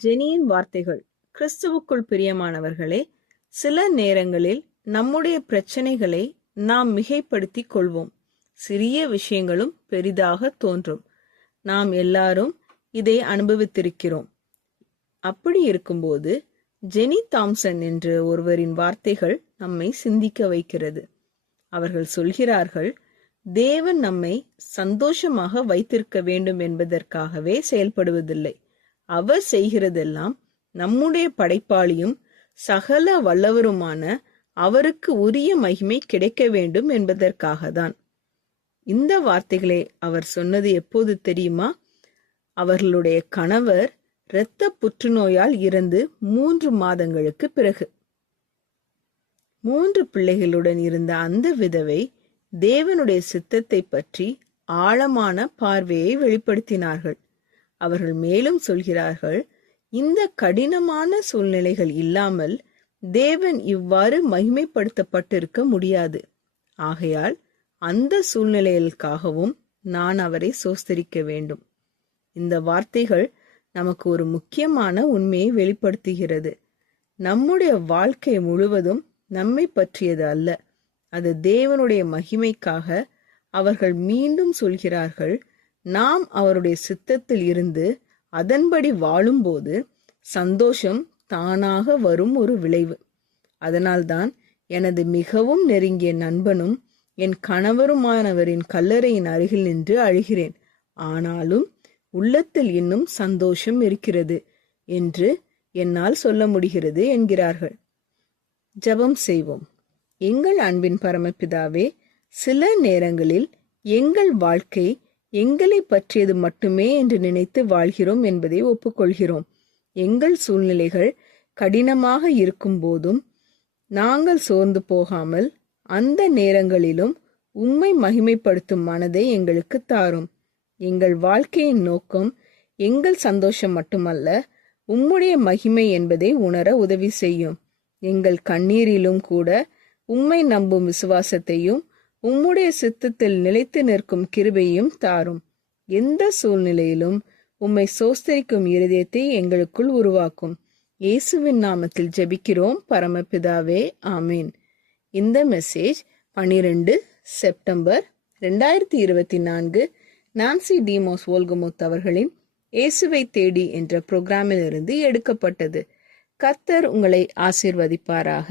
ஜெனியின் வார்த்தைகள். கிறிஸ்துவுக்குள் பிரியமானவர்களே, சில நேரங்களில் நம்முடைய பிரச்சனைகளை நாம் மிகைப்படுத்திக் கொள்வோம். சிறிய விஷயங்களும் பெரிதாக தோன்றும். நாம் எல்லாரும் இதை அனுபவித்திருக்கிறோம். அப்படி இருக்கும்போது ஜெனி தாம்சன் என்ற ஒருவரின் வார்த்தைகள் நம்மை சிந்திக்க வைக்கிறது. அவர்கள் சொல்கிறார்கள், தேவன் நம்மை சந்தோஷமாக வைத்திருக்க வேண்டும் என்பதற்காகவே செயல்படுவதில்லை. அவர் செய்கிறதெல்லாம் நம்முடைய படைப்பாளியும் சகல வல்லவருமான அவருக்கு உரிய மகிமை கிடைக்க வேண்டும் என்பதற்காகத்தான். இந்த வார்த்தைகளை அவர் சொன்னது எப்போது தெரியுமா? அவர்களுடைய கணவர் இரத்த புற்றுநோயால் இறந்து 3 மாதங்களுக்கு பிறகு. 3 பிள்ளைகளுடன் இருந்த அந்த விதவை தேவனுடைய சித்தத்தை பற்றி ஆழமான பார்வையை வெளிப்படுத்தினார்கள். அவர்கள் மேலும் சொல்கிறார்கள், இந்த கடினமான சூழ்நிலைகள் இல்லாமல் தேவன் இவ்வாறு மகிமைப்படுத்தப்பட்டிருக்க முடியாது. ஆகையால் அந்த சூழ்நிலைகளுக்காகவும் நான் அவரை சோஸ்தரிக்க வேண்டும். இந்த வார்த்தைகள் நமக்கு ஒரு முக்கியமான உண்மையை வெளிப்படுத்துகிறது. நம்முடைய வாழ்க்கை முழுவதும் நம்மை பற்றியது அல்ல, அது தேவனுடைய மகிமைக்காக. அவர்கள் மீண்டும் சொல்கிறார்கள், நாம் அவருடைய சித்தத்தில் இருந்து அதன்படி வாழும்போது சந்தோஷம் தானாக வரும் ஒரு விளைவு. அதனால்தான் எனது மிகவும் நெருங்கிய நண்பனும் என் கணவருமானவரின் கல்லறையின் அருகில் நின்று அழுகிறேன், ஆனாலும் உள்ளத்தில் இன்னும் சந்தோஷம் இருக்கிறது என்று என்னால் சொல்ல முடிகிறது என்கிறார்கள். ஜெபம் செய்வோம். எங்கள் அன்பின் பரமபிதாவே, சில நேரங்களில் எங்கள் வாழ்க்கை எங்களை பற்றியது மட்டுமே என்று நினைத்து வாழ்கிறோம் என்பதை ஒப்புக்கொள்கிறோம். எங்கள் சூழ்நிலைகள் கடினமாக இருக்கும் போதும் நாங்கள் சோர்ந்து போகாமல் அந்த நேரங்களிலும் உம்மை மகிமைப்படுத்தும் மனதை எங்களுக்கு தாரும். எங்கள் வாழ்க்கையின் நோக்கம் எங்கள் சந்தோஷம் மட்டுமல்ல, உம்முடைய மகிமை என்பதை உணர உதவி செய்யும். எங்கள் கண்ணீரிலும் கூட உம்மை நம்பும் விசுவாசத்தையும் உம்முடைய சித்தத்தில் நிலைத்து நிற்கும் கிருபையும் தாரும். எந்த சூழ்நிலையிலும் உம்மை சோஸ்தரிக்கும் இருதயத்தை எங்களுக்குள் உருவாக்கும். இயேசுவின் நாமத்தில் ஜெபிக்கிறோம் பரமபிதாவே, ஆமீன். இந்த மெசேஜ் 12 செப்டம்பர் 2024 நான்சி டிமோஸ் வோல்கமுத் அவர்களின் இயேசுவை தேடி என்ற புரோகிராமிலிருந்து எடுக்கப்பட்டது. கர்த்தர் உங்களை ஆசீர்வதிப்பாராக.